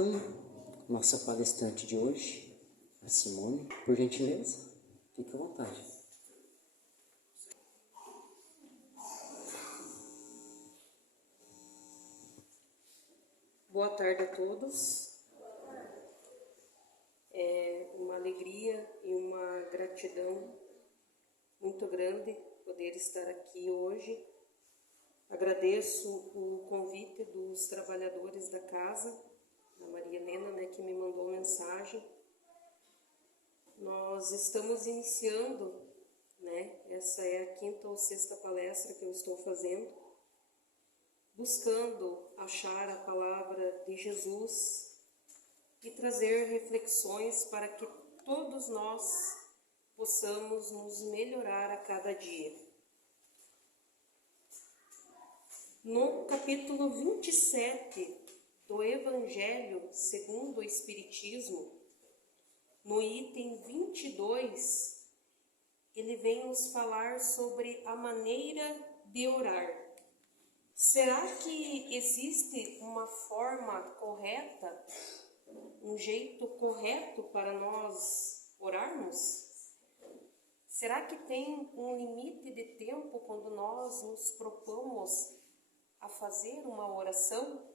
então nossa palestrante de hoje, a Simone, por gentileza, fique à vontade. Boa tarde a todos. É uma alegria e uma gratidão muito grande poder estar aqui hoje. Agradeço o convite dos trabalhadores da casa, da Maria Helena, que me mandou mensagem. Nós estamos iniciando, essa é a 5ª ou 6ª palestra que eu estou fazendo, buscando achar a palavra de Jesus e trazer reflexões para que todos nós possamos nos melhorar a cada dia. No capítulo 27 do Evangelho segundo o Espiritismo, no item 22, ele vem nos falar sobre a maneira de orar. Será que existe uma forma correta, um jeito correto para nós orarmos? Será que tem um limite de tempo quando nós nos propomos a fazer uma oração?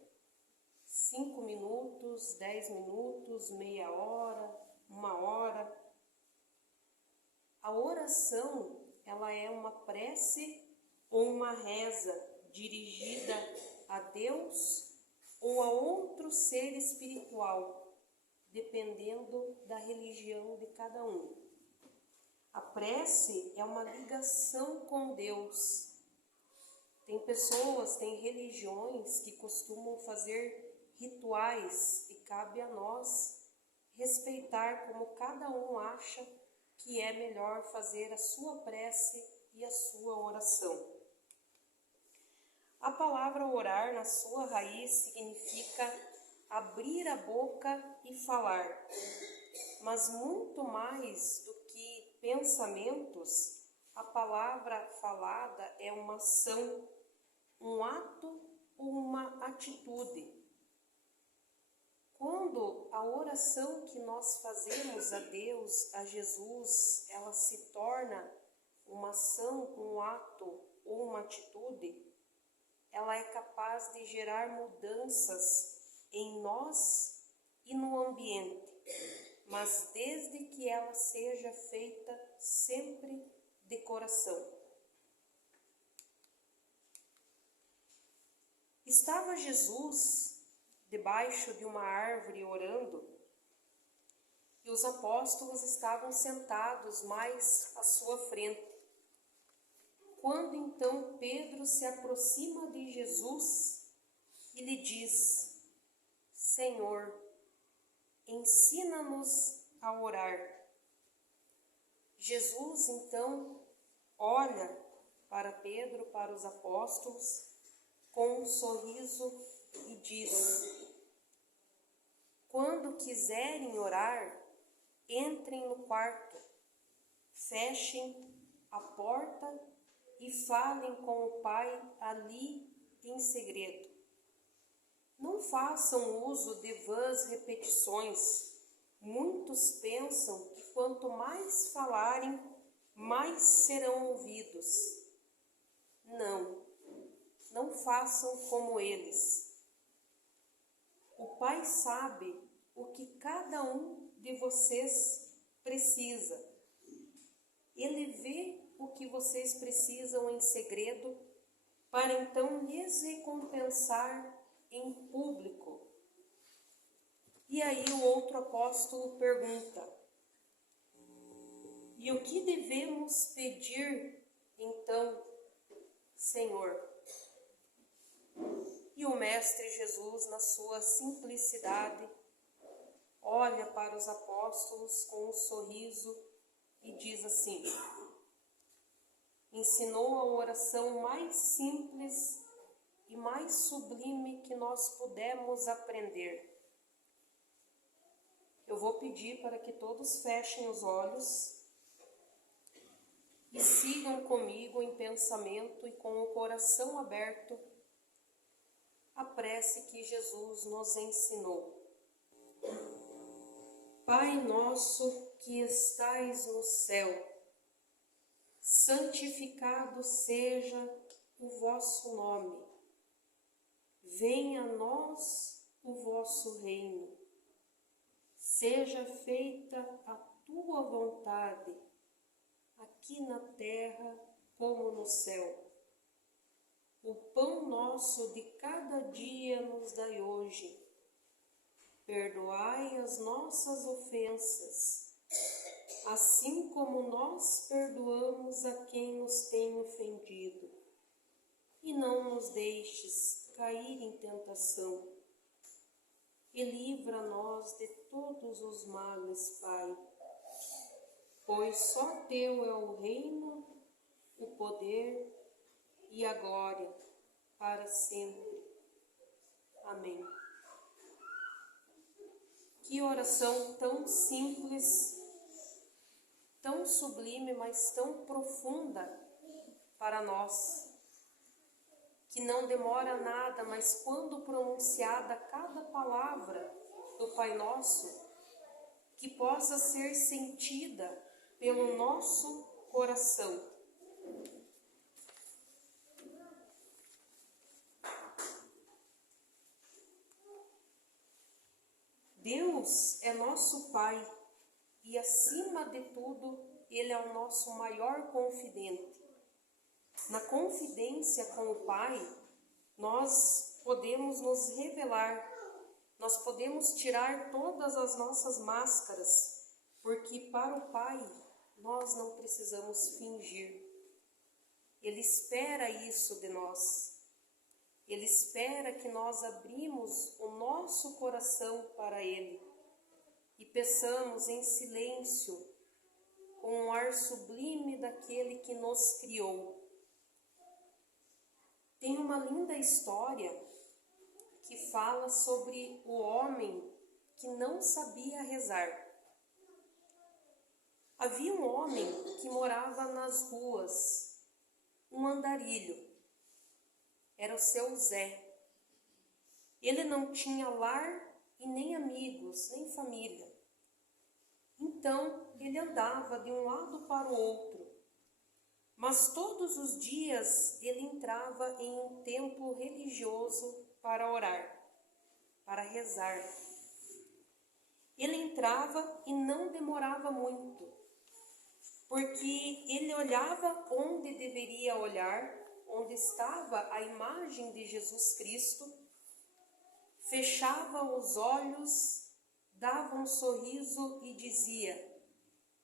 5 minutos, 10 minutos, meia hora, 1 hora? A oração, ela é uma prece ou uma reza dirigida a Deus ou a outro ser espiritual, dependendo da religião de cada um. A prece é uma ligação com Deus. Tem pessoas, tem religiões que costumam fazer rituais e cabe a nós respeitar como cada um acha que é melhor fazer a sua prece e a sua oração. A palavra orar, na sua raiz, significa abrir a boca e falar, mas muito mais do que pensamentos, a palavra falada é uma ação, um ato ou uma atitude. Quando a oração que nós fazemos a Deus, a Jesus, ela se torna uma ação, um ato ou uma atitude, ela é capaz de gerar mudanças em nós e no ambiente, mas desde que ela seja feita sempre de coração. Estava Jesus debaixo de uma árvore orando, e os apóstolos estavam sentados mais à sua frente. Quando então Pedro se aproxima de Jesus e lhe diz: Senhor, ensina-nos a orar. Jesus então olha para Pedro, para os apóstolos, com um sorriso e diz: quando quiserem orar, entrem no quarto, fechem a porta e falem com o Pai ali em segredo. Não façam uso de vãs repetições. Muitos pensam que quanto mais falarem, mais serão ouvidos. Não façam como eles. O Pai sabe o que cada um de vocês precisa. Ele vê o que vocês precisam em segredo, para então lhes recompensar em público. E aí o outro apóstolo pergunta: e o que devemos pedir então, Senhor? E o Mestre Jesus, na sua simplicidade, olha para os apóstolos com um sorriso e diz assim: ensinou a oração mais simples e mais sublime que nós pudemos aprender. Eu vou pedir para que todos fechem os olhos e sigam comigo em pensamento e com o coração aberto a prece que Jesus nos ensinou. Pai nosso que estais no céu, santificado seja o vosso nome. Venha a nós o vosso reino. Seja feita a tua vontade, aqui na terra como no céu. O pão nosso de cada dia nos dai hoje. Perdoai as nossas ofensas, assim como nós perdoamos a quem nos tem ofendido. E não nos deixes cair em tentação, e livra-nos de todos os males, Pai. Pois só teu é o reino, o poder e a glória, para sempre. Amém. Que oração tão simples, tão sublime, mas tão profunda para nós, que não demora nada, mas quando pronunciada cada palavra do Pai Nosso, que possa ser sentida pelo nosso coração. Deus é nosso Pai e, acima de tudo, Ele é o nosso maior confidente. Na confidência com o Pai, nós podemos nos revelar, nós podemos tirar todas as nossas máscaras, porque para o Pai nós não precisamos fingir. Ele espera isso de nós. Ele espera que nós abrimos o nosso coração para Ele e peçamos em silêncio, com um ar sublime daquele que nos criou. Tem uma linda história que fala sobre o homem que não sabia rezar. Havia um homem que morava nas ruas, um andarilho. Era o seu Zé. Ele não tinha lar e nem amigos, nem família. Então, ele andava de um lado para o outro. Mas todos os dias ele entrava em um templo religioso para orar, para rezar. Ele entrava e não demorava muito, porque ele olhava onde deveria olhar, onde estava a imagem de Jesus Cristo, fechava os olhos, dava um sorriso e dizia: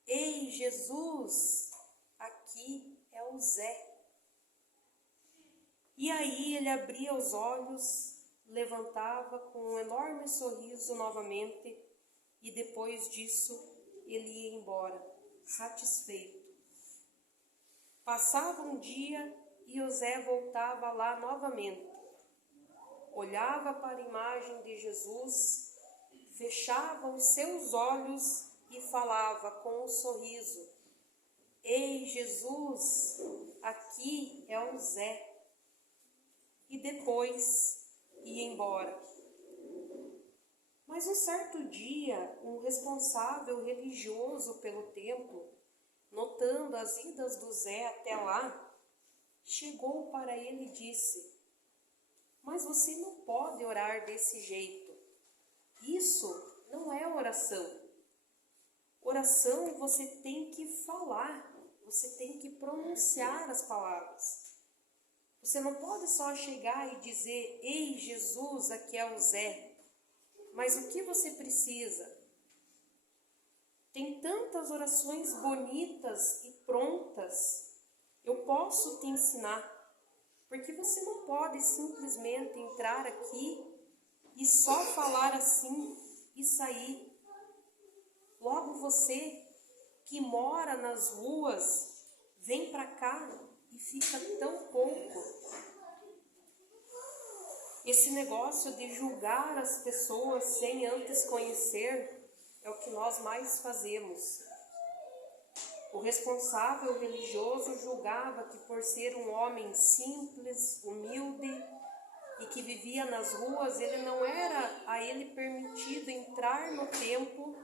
Ei, Jesus, aqui é o Zé. E aí ele abria os olhos, levantava com um enorme sorriso novamente e depois disso ele ia embora, satisfeito. Passava um dia e o Zé voltava lá novamente. Olhava para a imagem de Jesus, fechava os seus olhos e falava com um sorriso: Ei, Jesus, aqui é o Zé. E depois ia embora. Mas um certo dia, um responsável religioso pelo templo, notando as idas do Zé até lá, chegou para ele e disse: Mas você não pode orar desse jeito. Isso não é oração. Oração você tem que falar, você tem que pronunciar as palavras. Você não pode só chegar e dizer: Ei, Jesus, aqui é o Zé. Mas o que você precisa? Tem tantas orações bonitas e prontas. Eu posso te ensinar. Porque você não pode simplesmente entrar aqui e só falar assim e sair. Logo você que mora nas ruas, vem para cá e fica tão pouco. Esse negócio de julgar as pessoas sem antes conhecer é o que nós mais fazemos. O responsável religioso julgava que por ser um homem simples, humilde e que vivia nas ruas, ele não era a ele permitido entrar no templo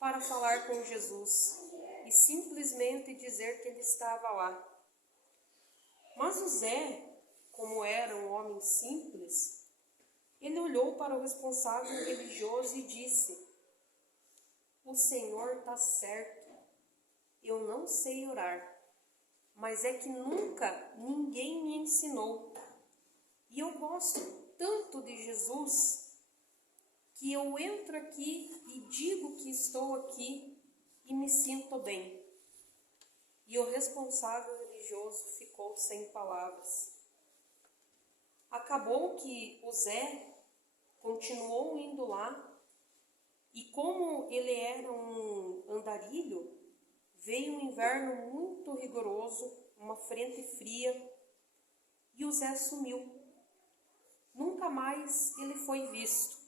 para falar com Jesus e simplesmente dizer que ele estava lá. Mas o Zé, como era um homem simples, ele olhou para o responsável religioso e disse: "O Senhor está certo, eu não sei orar, mas é que nunca ninguém me ensinou. E eu gosto tanto de Jesus que eu entro aqui e digo que estou aqui e me sinto bem." E o responsável religioso ficou sem palavras. Acabou que o Zé continuou indo lá e, como ele era um andarilho, veio um inverno muito rigoroso, uma frente fria, e o Zé sumiu. Nunca mais ele foi visto.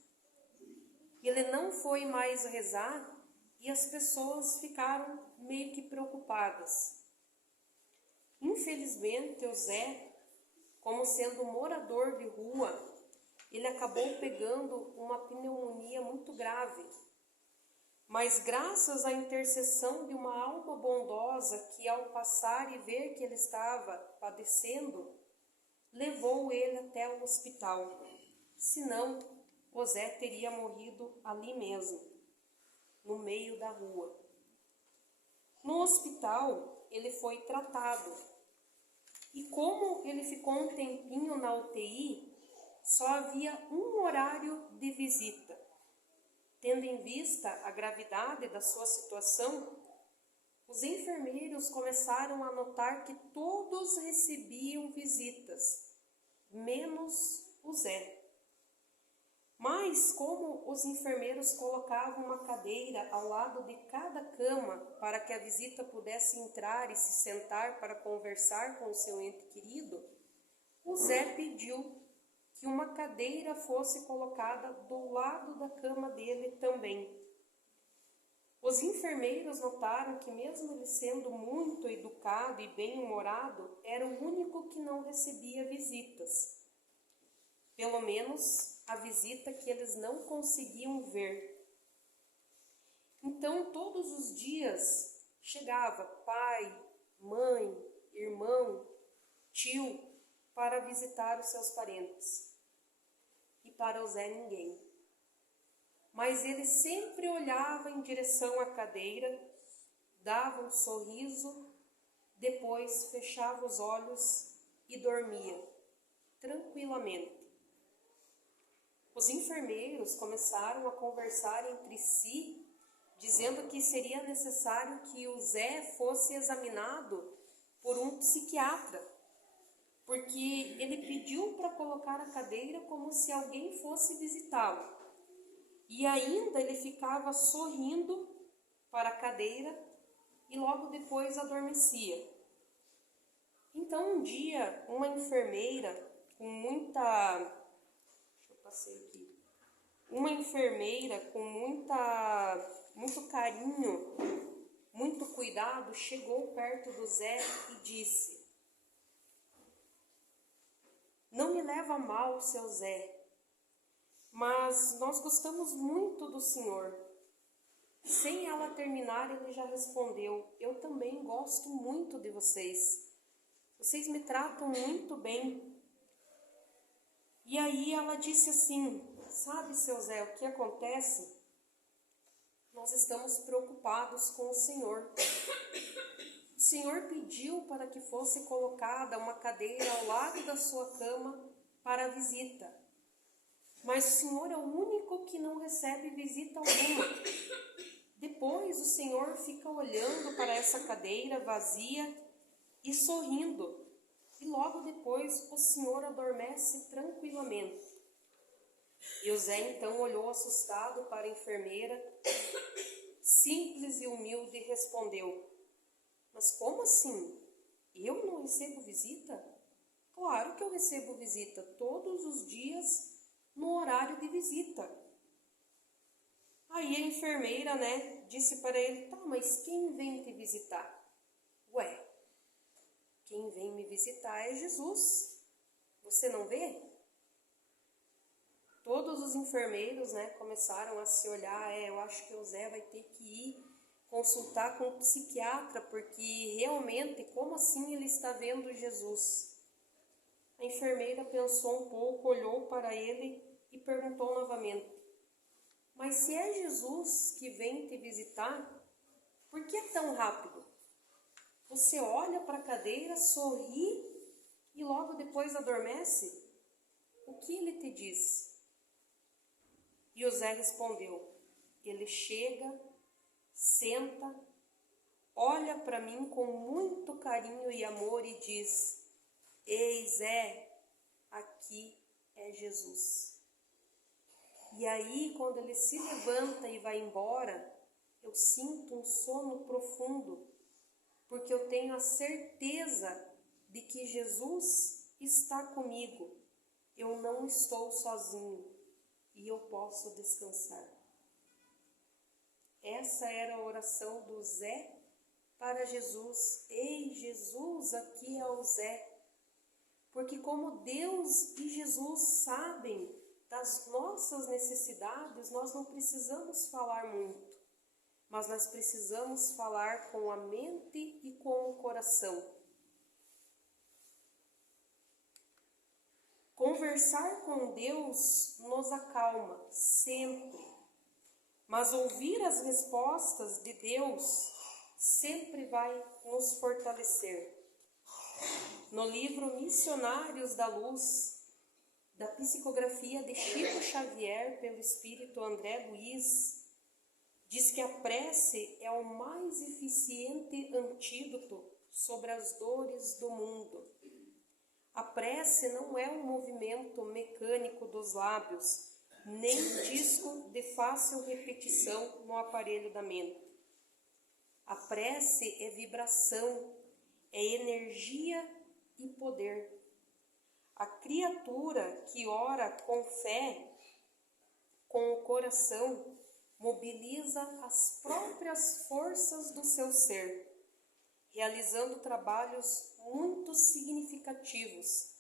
Ele não foi mais rezar e as pessoas ficaram meio que preocupadas. Infelizmente, o Zé, como sendo morador de rua, ele acabou pegando uma pneumonia muito grave. Mas graças à intercessão de uma alma bondosa que, ao passar e ver que ele estava padecendo, levou ele até o hospital. Senão, o Zé teria morrido ali mesmo, no meio da rua. No hospital, ele foi tratado. E como ele ficou um tempinho na UTI, só havia um horário de visita. Tendo em vista a gravidade da sua situação, os enfermeiros começaram a notar que todos recebiam visitas, menos o Zé. Mas como os enfermeiros colocavam uma cadeira ao lado de cada cama para que a visita pudesse entrar e se sentar para conversar com o seu ente querido, o Zé pediu que uma cadeira fosse colocada do lado da cama dele também. Os enfermeiros notaram que, mesmo ele sendo muito educado e bem-humorado, era o único que não recebia visitas. Pelo menos a visita que eles não conseguiam ver. Então, todos os dias chegava pai, mãe, irmão, tio para visitar os seus parentes. E para o Zé ninguém. Mas ele sempre olhava em direção à cadeira, dava um sorriso, depois fechava os olhos e dormia tranquilamente. Os enfermeiros começaram a conversar entre si, dizendo que seria necessário que o Zé fosse examinado por um psiquiatra, porque ele pediu para colocar a cadeira como se alguém fosse visitá-lo. E ainda ele ficava sorrindo para a cadeira e logo depois adormecia. Então um dia uma enfermeira com muito carinho, muito cuidado, chegou perto do Zé e disse: "Não me leva a mal, seu Zé, mas nós gostamos muito do senhor." Sem ela terminar, ele já respondeu: "Eu também gosto muito de vocês. Vocês me tratam muito bem." E aí ela disse assim: "Sabe, seu Zé, o que acontece? Nós estamos preocupados com o senhor. O senhor pediu para que fosse colocada uma cadeira ao lado da sua cama para a visita. Mas o senhor é o único que não recebe visita alguma. Depois o senhor fica olhando para essa cadeira vazia e sorrindo. E logo depois o senhor adormece tranquilamente." E o Zé então olhou assustado para a enfermeira, simples e humilde, e respondeu: "Mas como assim? Eu não recebo visita? Claro que eu recebo visita todos os dias no horário de visita." Aí a enfermeira, disse para ele: "Tá, mas quem vem te visitar?" "Ué, quem vem me visitar é Jesus. Você não vê?" todos os enfermeiros, né, começaram a se olhar, eu acho que o Zé vai ter que ir consultar com o psiquiatra, porque realmente, como assim ele está vendo Jesus? A enfermeira pensou um pouco, olhou para ele e perguntou novamente: mas se é Jesus que vem te visitar, por que é tão rápido? Você olha para a cadeira, sorri e logo depois adormece? O que ele te diz? E José respondeu: ele chega, senta, olha para mim com muito carinho e amor e diz: eis, aqui é Jesus. E aí, quando ele se levanta e vai embora, eu sinto um sono profundo, porque eu tenho a certeza de que Jesus está comigo. Eu não estou sozinho e eu posso descansar. Essa era a oração do Zé para Jesus. Ei, Jesus, aqui é o Zé. Porque como Deus e Jesus sabem das nossas necessidades, nós não precisamos falar muito, mas nós precisamos falar com a mente e com o coração. Conversar com Deus nos acalma sempre, mas ouvir as respostas de Deus sempre vai nos fortalecer. No livro Missionários da Luz, da psicografia de Chico Xavier pelo espírito André Luiz, diz que a prece é o mais eficiente antídoto sobre as dores do mundo. A prece não é um movimento mecânico dos lábios, nem disco de fácil repetição no aparelho da mente. A prece é vibração, é energia e poder. A criatura que ora com fé, com o coração, mobiliza as próprias forças do seu ser, realizando trabalhos muito significativos,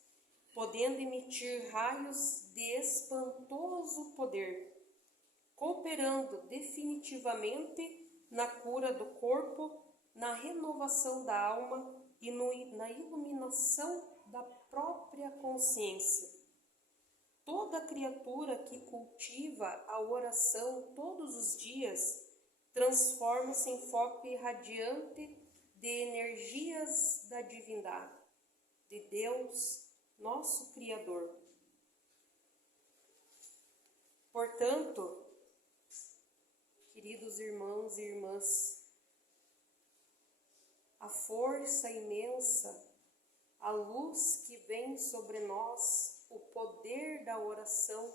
podendo emitir raios de espantoso poder, cooperando definitivamente na cura do corpo, na renovação da alma e na iluminação da própria consciência. Toda criatura que cultiva a oração todos os dias transforma-se em foco irradiante de energias da divindade, de Deus, nosso Criador. Portanto, queridos irmãos e irmãs, a força imensa, a luz que vem sobre nós, o poder da oração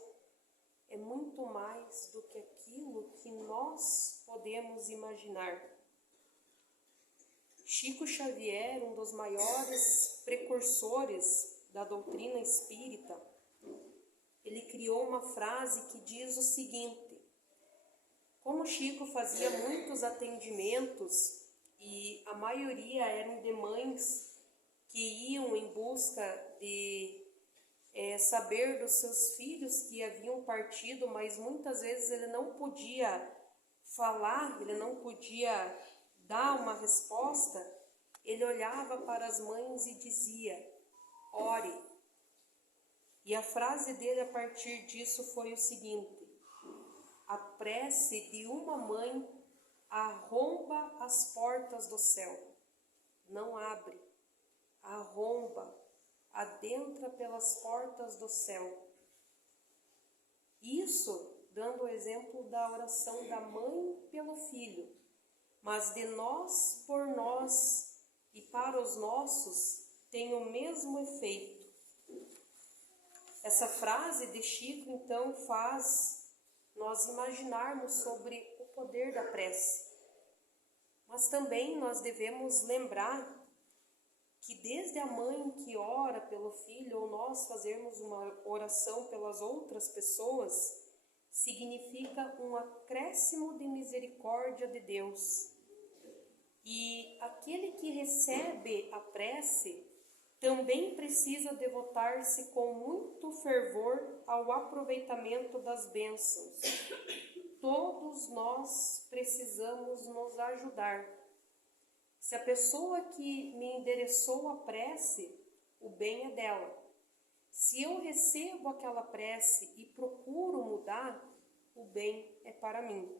é muito mais do que aquilo que nós podemos imaginar. Chico Xavier, um dos maiores precursores da doutrina espírita, ele criou uma frase que diz o seguinte: como Chico fazia muitos atendimentos e a maioria eram de mães que iam em busca de saber dos seus filhos que haviam partido, mas muitas vezes ele não podia falar, ele não podia dar uma resposta, ele olhava para as mães e dizia: ore. E a frase dele a partir disso foi o seguinte: a prece de uma mãe arromba as portas do céu, não abre, arromba, adentra pelas portas do céu. Isso dando o exemplo da oração da mãe pelo filho, mas de nós por nós e para os nossos tem o mesmo efeito. Essa frase de Chico, então, faz nós imaginarmos sobre o poder da prece. Mas também nós devemos lembrar que desde a mãe que ora pelo filho, ou nós fazermos uma oração pelas outras pessoas, significa um acréscimo de misericórdia de Deus. E aquele que recebe a prece também precisa devotar-se com muito fervor ao aproveitamento das bênçãos. Todos nós precisamos nos ajudar. Se a pessoa que me endereçou a prece, o bem é dela. Se eu recebo aquela prece e procuro mudar, o bem é para mim.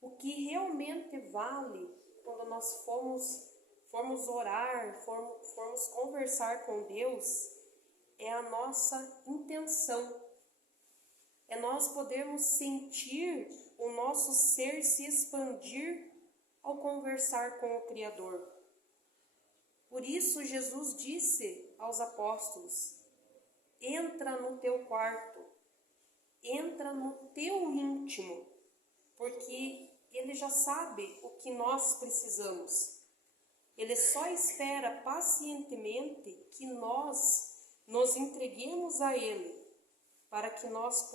O que realmente vale quando nós formos orar, formos conversar com Deus, é a nossa intenção. É nós podermos sentir o nosso ser se expandir ao conversar com o Criador. Por isso Jesus disse aos apóstolos: entra no teu quarto, entra no teu íntimo, porque Ele já sabe o que nós precisamos. Ele só espera pacientemente que nós nos entreguemos a Ele, para que nós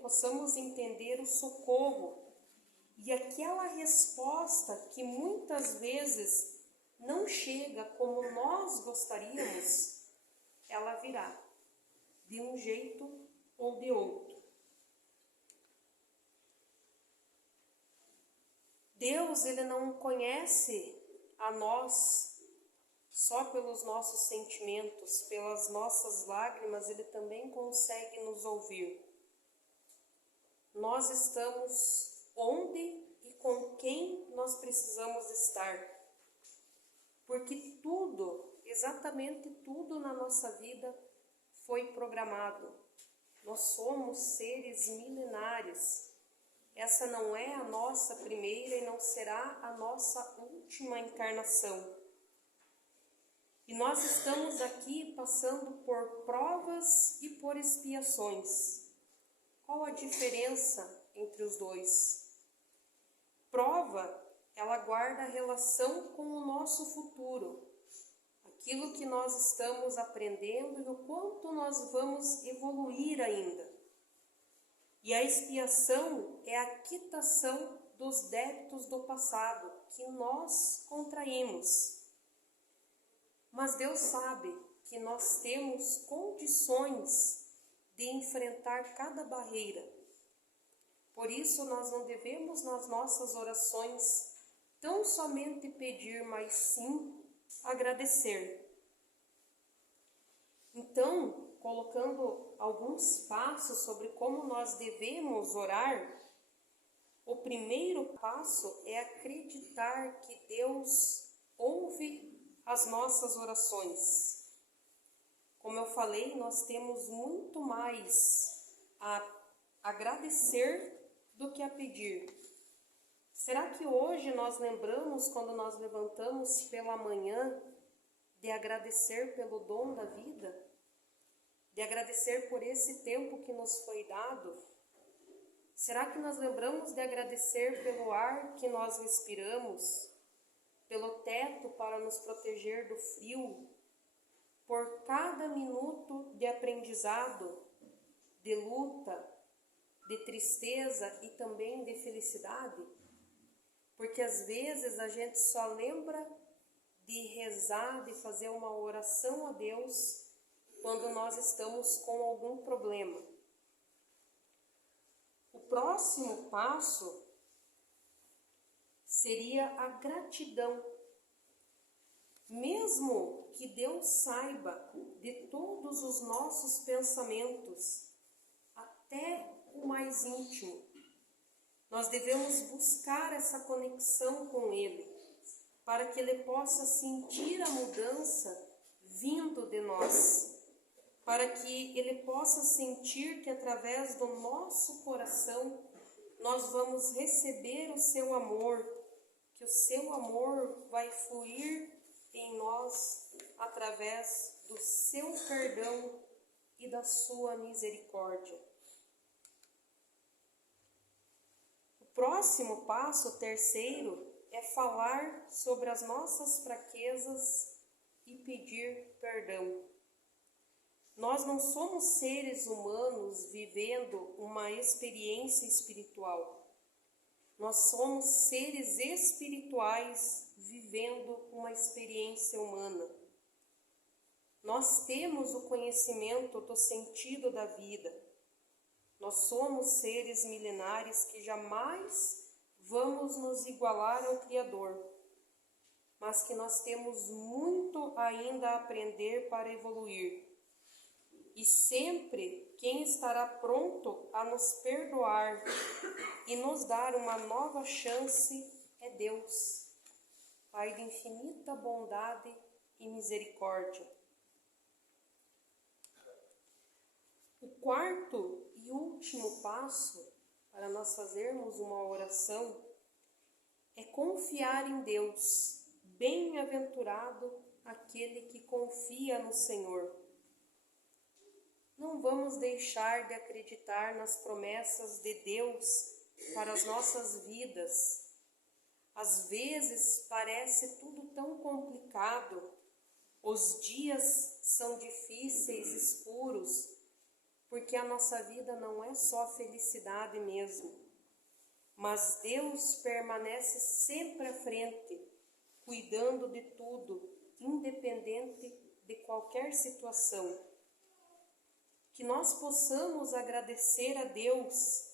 possamos entender o socorro e aquela resposta que muitas vezes não chega como nós gostaríamos, ela virá de um jeito ou de outro. Deus, Ele não conhece a nós só pelos nossos sentimentos, pelas nossas lágrimas, Ele também consegue nos ouvir. Nós estamos onde e com quem nós precisamos estar. Porque tudo, exatamente tudo na nossa vida foi programado. Nós somos seres milenares. Essa não é a nossa primeira e não será a nossa última encarnação. E nós estamos aqui passando por provas e por expiações. Qual a diferença entre os dois? Prova, ela guarda relação com o nosso futuro, aquilo que nós estamos aprendendo e o quanto nós vamos evoluir ainda. E a expiação é a quitação dos débitos do passado que nós contraímos. Mas Deus sabe que nós temos condições de enfrentar cada barreira. Por isso nós não devemos nas nossas orações tão somente pedir, mas sim agradecer. Então, colocando alguns passos sobre como nós devemos orar, o primeiro passo é acreditar que Deus ouve as nossas orações. Como eu falei, nós temos muito mais a agradecer do que a pedir. Será que hoje nós lembramos, quando nós levantamos pela manhã, de agradecer pelo dom da vida? De agradecer por esse tempo que nos foi dado? Será que nós lembramos de agradecer pelo ar que nós respiramos, pelo teto para nos proteger do frio, por cada minuto de aprendizado, de luta, de tristeza e também de felicidade? Porque às vezes a gente só lembra de rezar, de fazer uma oração a Deus quando nós estamos com algum problema. O próximo passo seria a gratidão. Mesmo que Deus saiba de todos os nossos pensamentos, até o mais íntimo, nós devemos buscar essa conexão com Ele, para que Ele possa sentir a mudança vindo de nós, para que Ele possa sentir que através do nosso coração nós vamos receber o seu amor, que o seu amor vai fluir em nós através do seu perdão e da sua misericórdia. O próximo passo, o terceiro, é falar sobre as nossas fraquezas e pedir perdão. Nós não somos seres humanos vivendo uma experiência espiritual. Nós somos seres espirituais vivendo uma experiência humana. Nós temos o conhecimento do sentido da vida. Nós somos seres milenares que jamais vamos nos igualar ao Criador, mas que nós temos muito ainda a aprender para evoluir. E sempre quem estará pronto a nos perdoar e nos dar uma nova chance é Deus, Pai de infinita bondade e misericórdia. O quarto e último passo para nós fazermos uma oração é confiar em Deus. Bem-aventurado aquele que confia no Senhor. Não vamos deixar de acreditar nas promessas de Deus para as nossas vidas. Às vezes parece tudo tão complicado, os dias são difíceis, escuros, porque a nossa vida não é só felicidade mesmo. Mas Deus permanece sempre à frente, cuidando de tudo, independente de qualquer situação. Que nós possamos agradecer a Deus,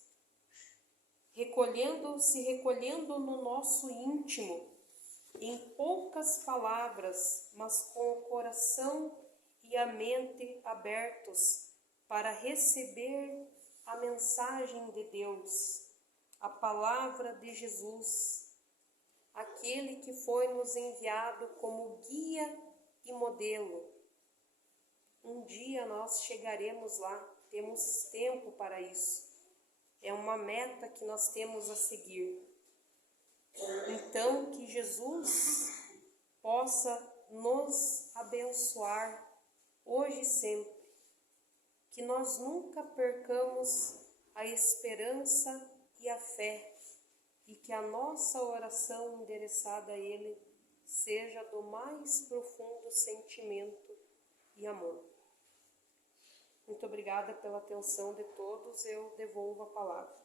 recolhendo no nosso íntimo, em poucas palavras, mas com o coração e a mente abertos para receber a mensagem de Deus, a palavra de Jesus, aquele que foi nos enviado como guia e modelo. Um dia nós chegaremos lá, temos tempo para isso. É uma meta que nós temos a seguir. Então, que Jesus possa nos abençoar hoje e sempre. Que nós nunca percamos a esperança e a fé. E que a nossa oração endereçada a Ele seja do mais profundo sentimento e amor. Muito obrigada pela atenção de todos. Eu devolvo a palavra.